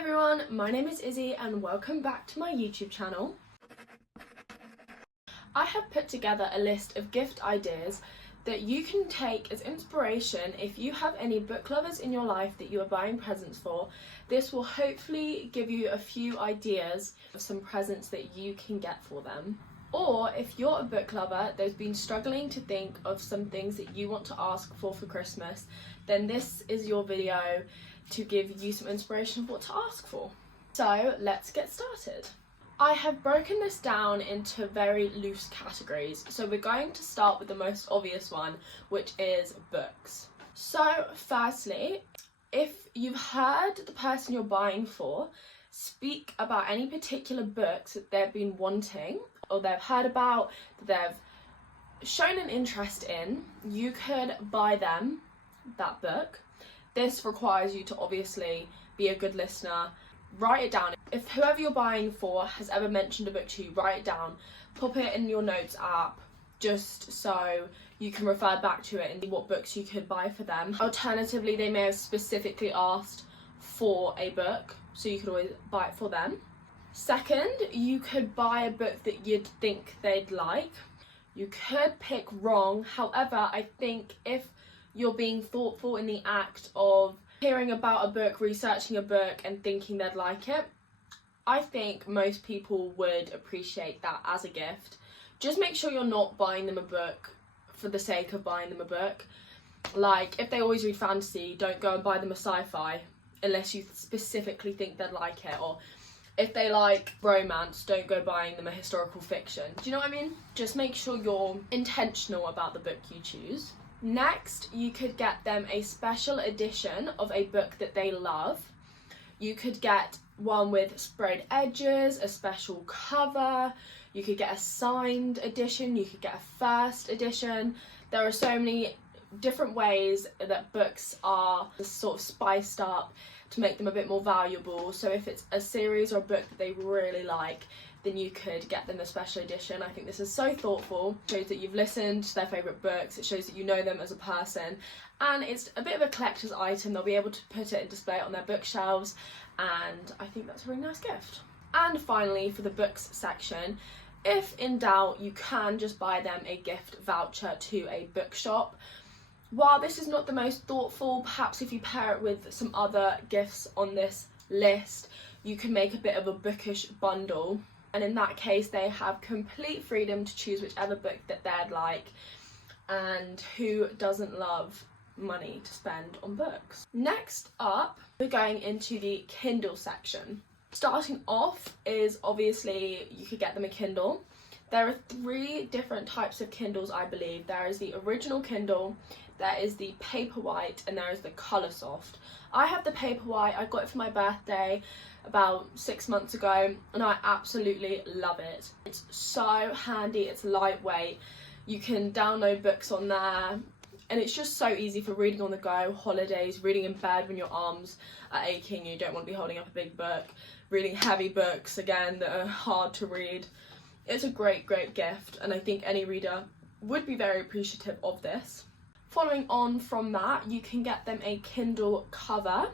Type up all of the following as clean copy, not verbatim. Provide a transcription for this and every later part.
everyone, my name is Izzy and welcome back to my YouTube channel. I have put together a list of gift ideas that you can take as inspiration if you have any book lovers in your life that you are buying presents for. This will hopefully give you a few ideas of some presents that you can get for them. Or if you're a book lover that's been struggling to think of some things that you want to ask for Christmas, then this is your video to give you some inspiration of what to ask for. So let's get started. I have broken this down into very loose categories. So we're going to start with the most obvious one, which is books. So firstly, if you've heard the person you're buying for speak about any particular books that they've been wanting or they've heard about, that they've shown an interest in, you could buy them that book. This requires you to obviously be a good listener. Write it down. If whoever you're buying for has ever mentioned a book to you, write it down. Pop it in your notes app just so you can refer back to it and see what books you could buy for them. Alternatively, they may have specifically asked for a book, so you could always buy it for them. Second, you could buy a book that you'd think they'd like. You could pick wrong. However, I think if you're being thoughtful in the act of hearing about a book, researching a book and thinking they'd like it, I think most people would appreciate that as a gift. Just make sure you're not buying them a book for the sake of buying them a book. Like, if they always read fantasy, don't go and buy them a sci-fi unless you specifically think they'd like it. Or if they like romance, don't go buying them a historical fiction. Do you know what I mean? Just make sure you're intentional about the book you choose. Next, you could get them a special edition of a book that they love. You could get one with sprayed edges, a special cover. You could get a signed edition. You could get a first edition. There are so many different ways that books are sort of spiced up to make them a bit more valuable. So if it's a series or a book that they really like, then you could get them a special edition. I think this is so thoughtful. It shows that you've listened to their favourite books. It shows that you know them as a person. And it's a bit of a collector's item. They'll be able to put it and display it on their bookshelves. And I think that's a really nice gift. And finally, for the books section, if in doubt, you can just buy them a gift voucher to a bookshop. While this is not the most thoughtful, perhaps if you pair it with some other gifts on this list, you can make a bit of a bookish bundle. And in that case, they have complete freedom to choose whichever book that they'd like. And who doesn't love money to spend on books? Next up, we're going into the Kindle section. Starting off is obviously you could get them a Kindle. There are 3 different types of Kindles, I believe. There is the original Kindle, there is the Paperwhite, and there is the Colour Soft. I have the Paperwhite. I got it for my birthday about 6 months ago and I absolutely love it. It's so handy, it's lightweight, you can download books on there, and it's just so easy for reading on the go, holidays, reading in bed when your arms are aching and you don't want to be holding up a big book, reading heavy books again that are hard to read. It's a great gift, and I think any reader would be very appreciative of this. Following on from that, you can get them a Kindle cover.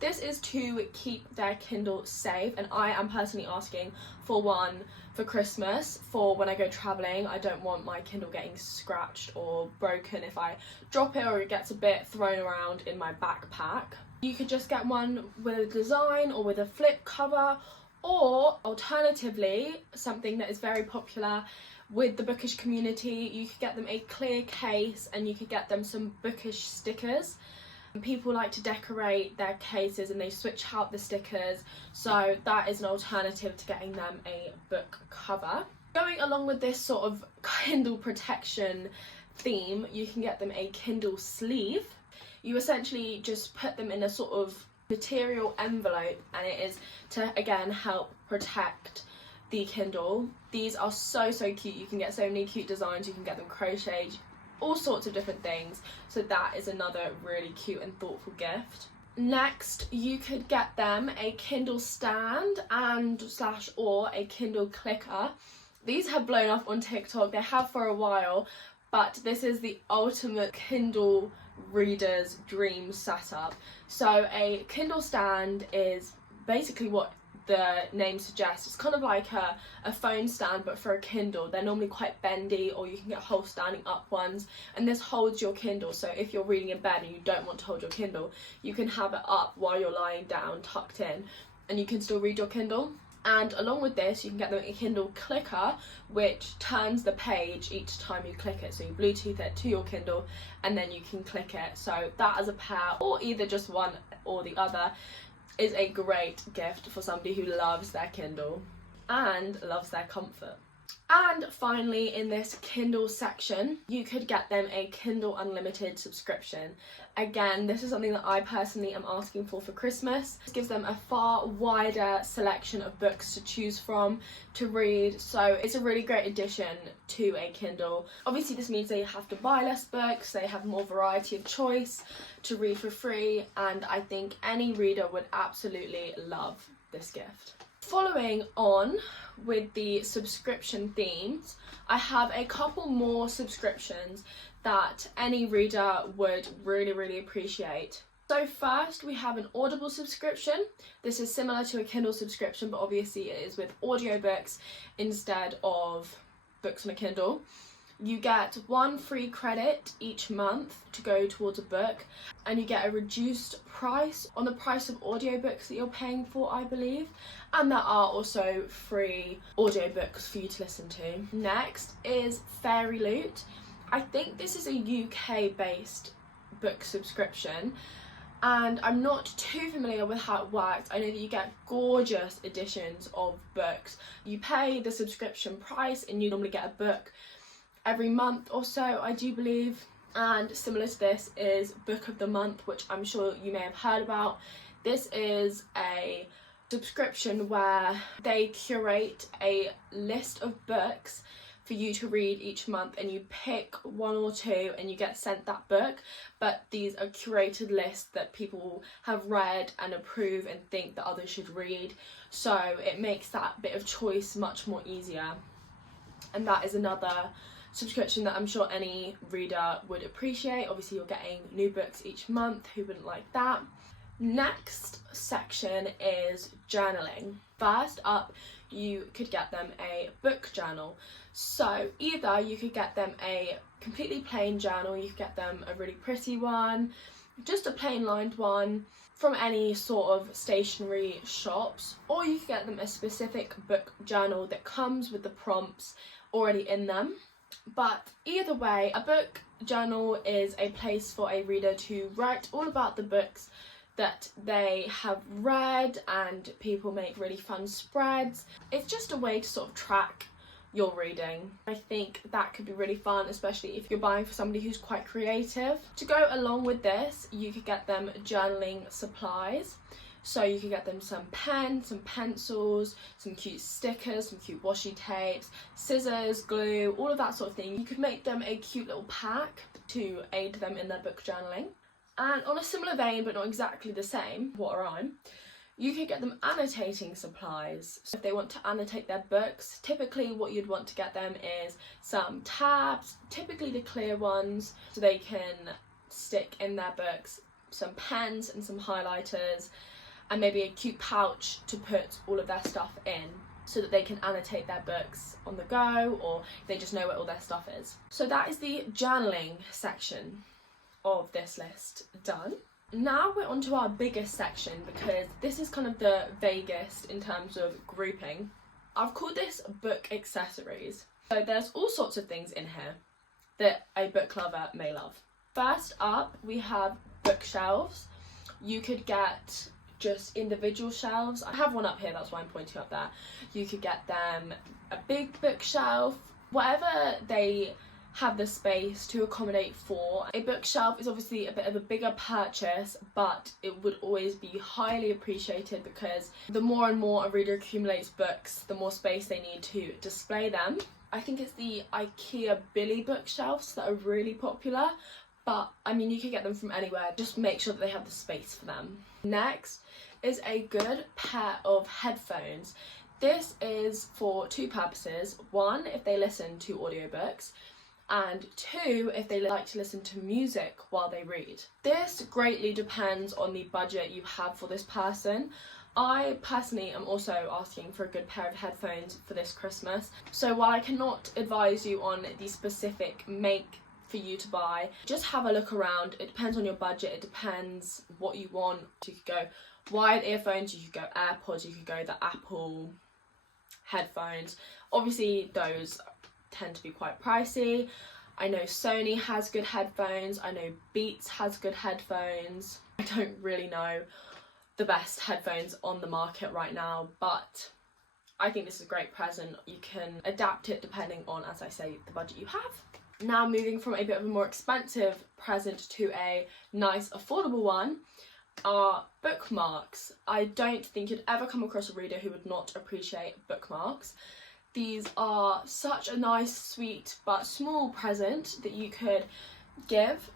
This is to keep their Kindle safe, and I am personally asking for one for Christmas for when I go travelling. I don't want my Kindle getting scratched or broken if I drop it or it gets a bit thrown around in my backpack. You could just get one with a design or with a flip cover, or alternatively, something that is very popular with the bookish community, you could get them a clear case and you could get them some bookish stickers. People like to decorate their cases and they switch out the stickers, so that is an alternative to getting them a book cover. Going along with this sort of Kindle protection theme, you can get them a Kindle sleeve. You essentially just put them in a sort of material envelope, and it is to again help protect the Kindle. These are so cute. You can get so many cute designs. You can get them crocheted, all sorts of different things. So that is another really cute and thoughtful gift. Next, you could get them a Kindle stand and or a Kindle clicker. These have blown up on TikTok. They have for a while, but this is the ultimate Kindle reader's dream setup. So a Kindle stand is basically what the name suggests. It's kind of like a phone stand, but for a Kindle. They're normally quite bendy, or you can get whole standing up ones, and this holds your Kindle. So if you're reading in bed and you don't want to hold your Kindle, you can have it up while you're lying down, tucked in, and you can still read your Kindle. And along with this, you can get them a Kindle clicker, which turns the page each time you click it. So you Bluetooth it to your Kindle, and then you can click it. So that as a pair, or either just one or the other, is a great gift for somebody who loves their Kindle and loves their comfort. And finally, in this Kindle section, you could get them a Kindle Unlimited subscription. Again, this is something that I personally am asking for Christmas. This gives them a far wider selection of books to choose from to read, so it's a really great addition to a Kindle. Obviously, this means they have to buy less books, they have more variety of choice to read for free, and I think any reader would absolutely love this gift. Following on with the subscription themes, I have a couple more subscriptions that any reader would really appreciate. So first, we have an Audible subscription. This is similar to a Kindle subscription, but obviously it is with audiobooks instead of books on a Kindle. You get 1 free credit each month to go towards a book, and you get a reduced price on the price of audiobooks that you're paying for, I believe. And there are also free audiobooks for you to listen to. Next is Fairy Loot. I think this is a UK based book subscription, and I'm not too familiar with how it works. I know that you get gorgeous editions of books. You pay the subscription price and you normally get a book every month or so, I do believe. And similar to this is Book of the Month, which I'm sure you may have heard about. This is a subscription where they curate a list of books for you to read each month, and you pick 1 or 2 and you get sent that book, but these are curated lists that people have read and approve and think that others should read, so it makes that bit of choice much more easier. And that is another subscription that I'm sure any reader would appreciate. Obviously you're getting new books each month, who wouldn't like that? Next section is journaling. First up, you could get them a book journal. So either you could get them a completely plain journal, you could get them a really pretty one, just a plain lined one from any sort of stationery shops, or you could get them a specific book journal that comes with the prompts already in them. But either way, a book journal is a place for a reader to write all about the books that they have read, and people make really fun spreads. It's just a way to sort of track your reading. I think that could be really fun, especially if you're buying for somebody who's quite creative. To go along with this, you could get them journaling supplies. So you could get them some pens, some pencils, some cute stickers, some cute washi tapes, scissors, glue, all of that sort of thing. You could make them a cute little pack to aid them in their book journaling. And on a similar vein, but not exactly the same, what a rhyme, you could get them annotating supplies. So if they want to annotate their books, typically what you'd want to get them is some tabs, typically the clear ones, so they can stick in their books, some pens and some highlighters, and maybe a cute pouch to put all of their stuff in, so that they can annotate their books on the go, or they just know where all their stuff is. So that is the journaling section of this list done. Now we're on to our biggest section, because this is kind of the vaguest in terms of grouping. I've called this book accessories. So there's all sorts of things in here that a book lover may love. First up, we have bookshelves. You could get just individual shelves. I have one up here, that's why I'm pointing up there. You could get them a big bookshelf, whatever they have the space to accommodate for. A bookshelf is obviously a bit of a bigger purchase, but it would always be highly appreciated, because the more and more a reader accumulates books, the more space they need to display them. I think it's the IKEA Billy bookshelves that are really popular, but I mean, you can get them from anywhere, just make sure that they have the space for them. Next is a good pair of headphones. This is for 2 purposes. 1, if they listen to audiobooks, and 2, if they like to listen to music while they read. This greatly depends on the budget you have for this person. I personally am also asking for a good pair of headphones for this Christmas. So while I cannot advise you on the specific make for you to buy, just have a look around. It depends on your budget, it depends what you want. You could go wired earphones, you could go AirPods, you could go the Apple headphones. Obviously those tend to be quite pricey. I know Sony has good headphones, I know Beats has good headphones. I don't really know the best headphones on the market right now, but I think this is a great present. You can adapt it depending on, as I say, the budget you have. Now moving from a bit of a more expensive present to a nice affordable one are bookmarks. I don't think you'd ever come across a reader who would not appreciate bookmarks. These are such a nice, sweet but small present that you could give.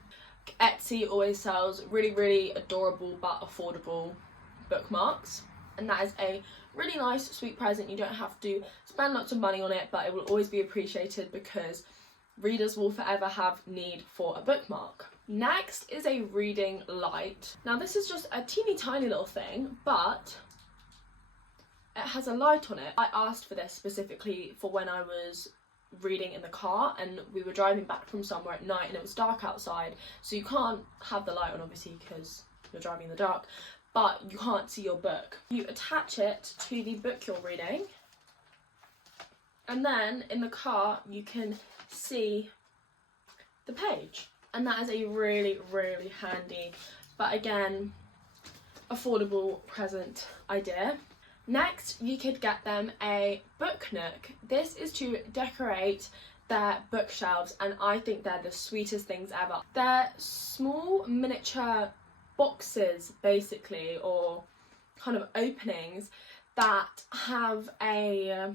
Etsy always sells really adorable but affordable bookmarks, and that is a really nice, sweet present. You don't have to spend lots of money on it, but it will always be appreciated because readers will forever have need for a bookmark. Next is a reading light. Now this is just a teeny tiny little thing, but it has a light on it. I asked for this specifically for when I was reading in the car and we were driving back from somewhere at night and it was dark outside, so you can't have the light on obviously because you're driving in the dark, but you can't see your book. You attach it to the book you're reading, and then in the car you can see the page, and that is a really handy but again affordable present idea. Next, you could get them a book nook. This is to decorate their bookshelves, and I think they're the sweetest things ever. They're small miniature boxes basically, or kind of openings that have a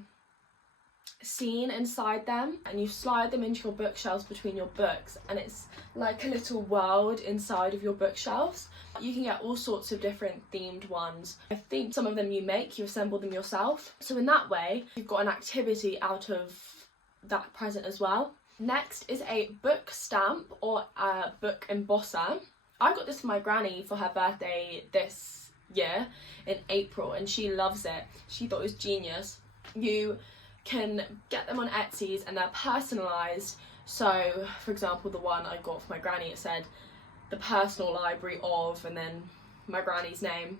scene inside them, and you slide them into your bookshelves between your books, and it's like a little world inside of your bookshelves. You can get all sorts of different themed ones. I think some of them you assemble them yourself. So in that way, you've got an activity out of that present as well. Next is a book stamp or a book embosser. I got this for my granny for her birthday this year in April, and she loves it. She thought it was genius. You can get them on Etsy's and they're personalised. So for example, the one I got for my granny, it said the personal library of, and then my granny's name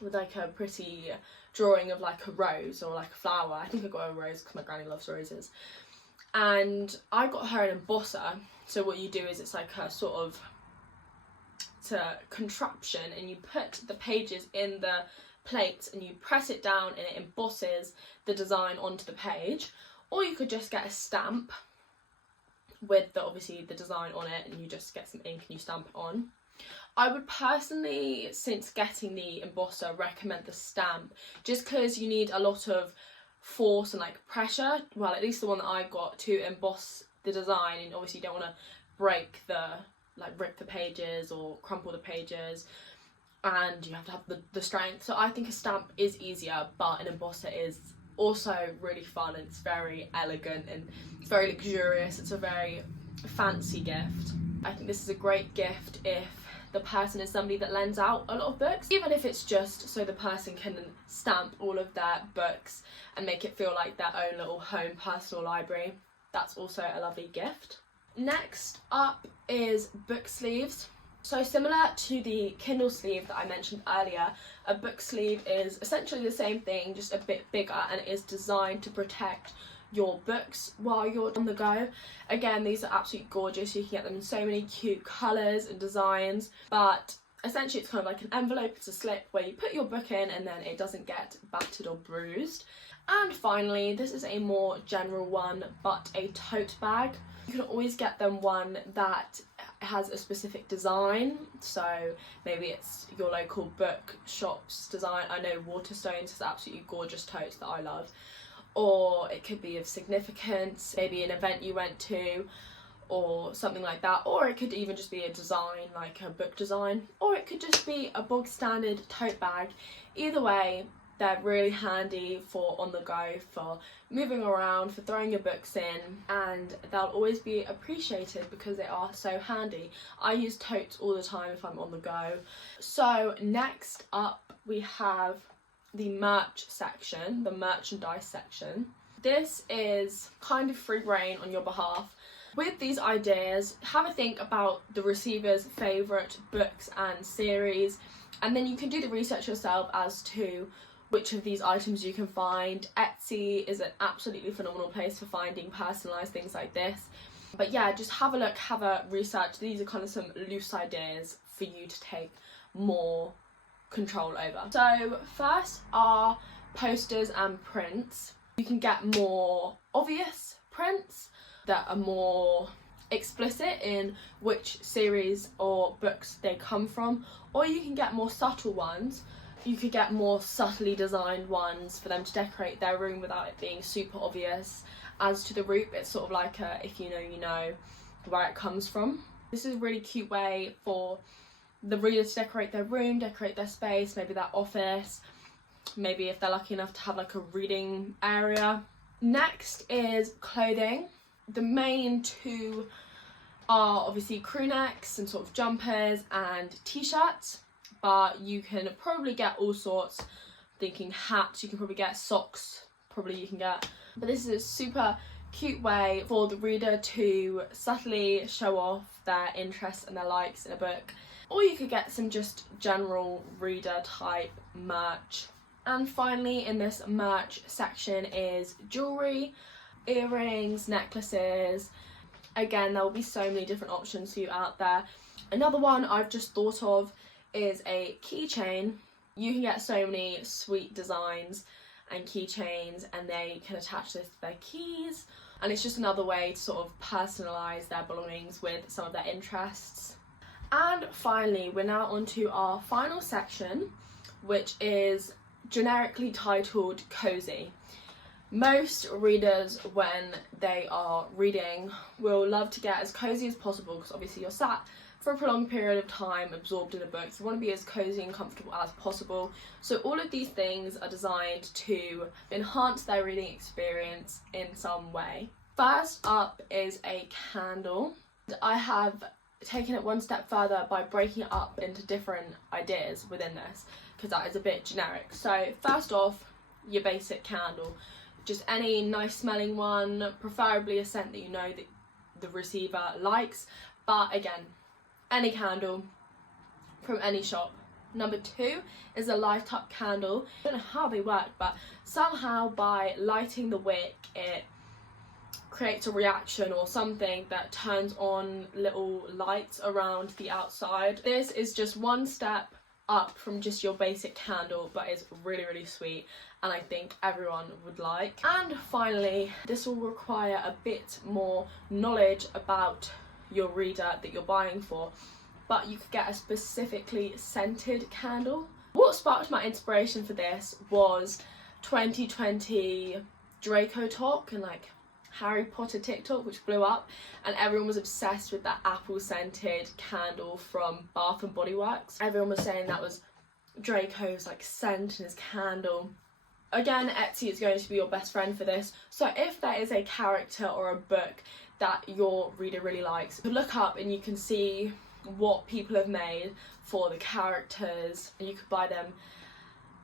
with like a pretty drawing of like a rose or like a flower. I think I got a rose because my granny loves roses. And I got her an embosser. So what you do is it's like a sort of, it's a contraption, and you put the pages in the plates and you press it down and it embosses the design onto the page. Or you could just get a stamp with obviously the design on it, and you just get some ink and you stamp it on. I would personally, since getting the embosser, recommend the stamp, just because you need a lot of force and like pressure, well at least the one that I got, to emboss the design, and obviously you don't want to rip the pages or crumple the pages, and you have to have the strength. So I think a stamp is easier, but an embosser is also really fun, and it's very elegant and it's very luxurious. It's a very fancy gift. I think this is a great gift if the person is somebody that lends out a lot of books, even if it's just so the person can stamp all of their books and make it feel like their own little home personal library. That's also a lovely gift. Next up is book sleeves. So similar to the Kindle sleeve that I mentioned earlier, a book sleeve is essentially the same thing, just a bit bigger, and it is designed to protect your books while you're on the go. Again, these are absolutely gorgeous. You can get them in so many cute colours and designs, but essentially it's kind of like an envelope. It's a slip where you put your book in and then it doesn't get battered or bruised. And finally, this is a more general one, but a tote bag. You can always get them one that has a specific design, so maybe it's your local bookshop's design. I know Waterstones has absolutely gorgeous totes that I love, or it could be of significance, maybe an event you went to or something like that, or it could even just be a design, like a book design, or it could just be a bog standard tote bag. Either way, they're really handy for on the go, for moving around, for throwing your books in, and they'll always be appreciated because they are so handy. I use totes all the time if I'm on the go. So next up we have the merch section, the merchandise section. This is kind of free reign on your behalf. With these ideas, have a think about the receiver's favourite books and series, and then you can do the research yourself as to which of these items you can find. Etsy is an absolutely phenomenal place for finding personalised things like this. But yeah, just have a look, have a research. These are kind of some loose ideas for you to take more control over. So first are posters and prints. You can get more obvious prints that are more explicit in which series or books they come from, or you can get more subtle ones. You could get more subtly designed ones for them to decorate their room without it being super obvious. As to the root, it's sort of like a if you know, you know where it comes from. This is a really cute way for the reader to decorate their room, decorate their space, maybe their office, maybe if they're lucky enough to have like a reading area. Next is clothing. The main two are obviously crew necks and sort of jumpers and t-shirts, but you can probably get all sorts. Thinking hats, you can probably get socks, probably you can get. But this is a super cute way for the reader to subtly show off their interests and their likes in a book. Or you could get some just general reader type merch. And finally in this merch section is jewellery, earrings, necklaces. Again, there will be so many different options for you out there. Another one I've just thought of is a keychain. You can get so many sweet designs and keychains, and they can attach this to their keys, and it's just another way to sort of personalise their belongings with some of their interests. And finally, we're now on to our final section, which is generically titled cosy. Most readers, when they are reading, will love to get as cosy as possible, because obviously you're sat for a prolonged period of time absorbed in a book. You want to be as cosy and comfortable as possible. So all of these things are designed to enhance their reading experience in some way. First up is a candle. I have taken it one step further by breaking it up into different ideas within this, because that is a bit generic. So first off, your basic candle. Just any nice smelling one, preferably a scent that you know that the receiver likes, but again, any candle from any shop. Number two is a light up candle. I don't know how they work, but somehow by lighting the wick it creates a reaction or something that turns on little lights around the outside. This is just one step up from just your basic candle, but is really, really sweet, and I think everyone would like. And finally, this will require a bit more knowledge about your reader that you're buying for, but you could get a specifically scented candle. What sparked my inspiration for this was 2020 Draco talk and like Harry Potter TikTok, which blew up, and everyone was obsessed with that apple scented candle from Bath and Body Works. Everyone was saying that was Draco's like scent and his candle. Again, Etsy is going to be your best friend for this, so if there is a character or a book that your reader really likes, you look up and you can see what people have made for the characters, and you could buy them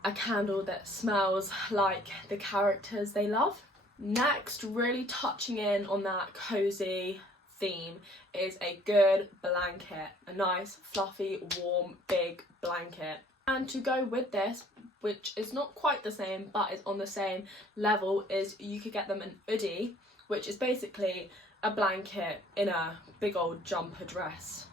a candle that smells like the characters they love. Next, really touching in on that cozy theme, is a good blanket, a nice fluffy warm big blanket. And to go with this, which is not quite the same but is on the same level, is you could get them an hoodie, which is basically a blanket in a big old jumper dress.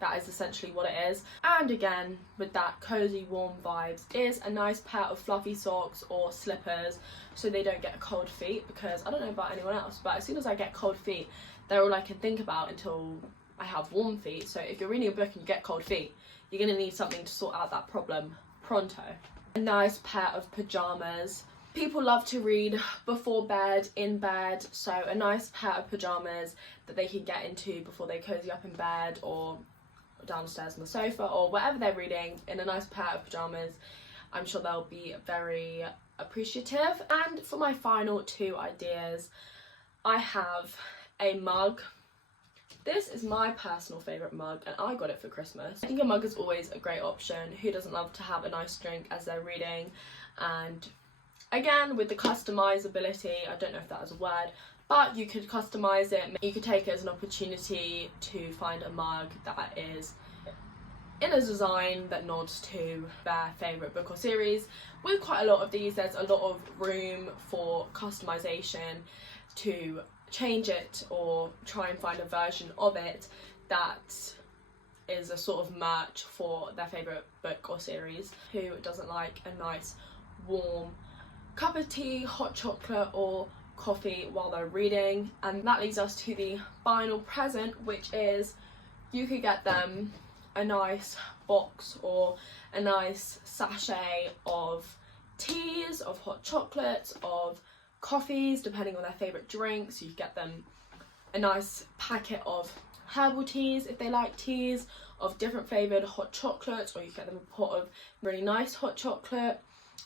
That is essentially what it is. And again, with that cozy warm vibes, is a nice pair of fluffy socks or slippers so they don't get cold feet, because I don't know about anyone else, but as soon as I get cold feet, they're all I can think about until I have warm feet. So if you're reading a book and you get cold feet, you're going to need something to sort out that problem pronto. A nice pair of pyjamas. People love to read before bed, in bed, so a nice pair of pyjamas that they can get into before they cozy up in bed or downstairs on the sofa or wherever they're reading, in a nice pair of pyjamas. I'm sure they'll be very appreciative. And for my final two ideas, I have a mug. This is my personal favourite mug and I got it for Christmas. I think a mug is always a great option. Who doesn't love to have a nice drink as they're reading? And again, with the customizability, I don't know if that is a word, but you could customize it. You could take it as an opportunity to find a mug that is in a design that nods to their favourite book or series. With quite a lot of these, there's a lot of room for customization to change it or try and find a version of it that is a sort of merch for their favourite book or series. Who doesn't like a nice warm cup of tea, hot chocolate or coffee while they're reading? And that leads us to the final present, which is you could get them a nice box or a nice sachet of teas, of hot chocolates, of coffees, depending on their favourite drinks. You get them a nice packet of herbal teas if they like teas, of different flavoured hot chocolates, or you get them a pot of really nice hot chocolate,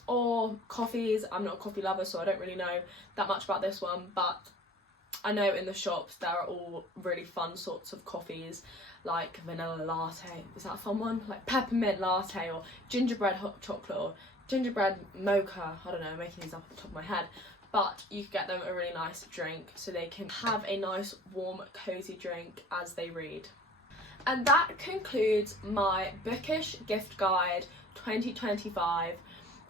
or coffees. I'm not a coffee lover, so I don't really know that much about this one, but I know in the shops there are all really fun sorts of coffees, like vanilla latte, is that a fun one? Like peppermint latte, or gingerbread hot chocolate, or gingerbread mocha. I don't know, I'm making these up at the top of my head. But you can get them a really nice drink so they can have a nice warm cozy drink as they read. And that concludes my Bookish Gift Guide 2025.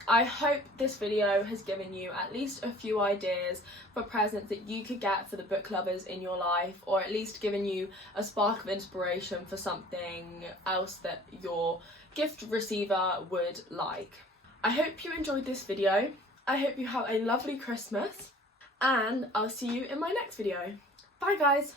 I hope this video has given you at least a few ideas for presents that you could get for the book lovers in your life, or at least given you a spark of inspiration for something else that your gift receiver would like. I hope you enjoyed this video. I hope you have a lovely Christmas, and I'll see you in my next video. Bye guys!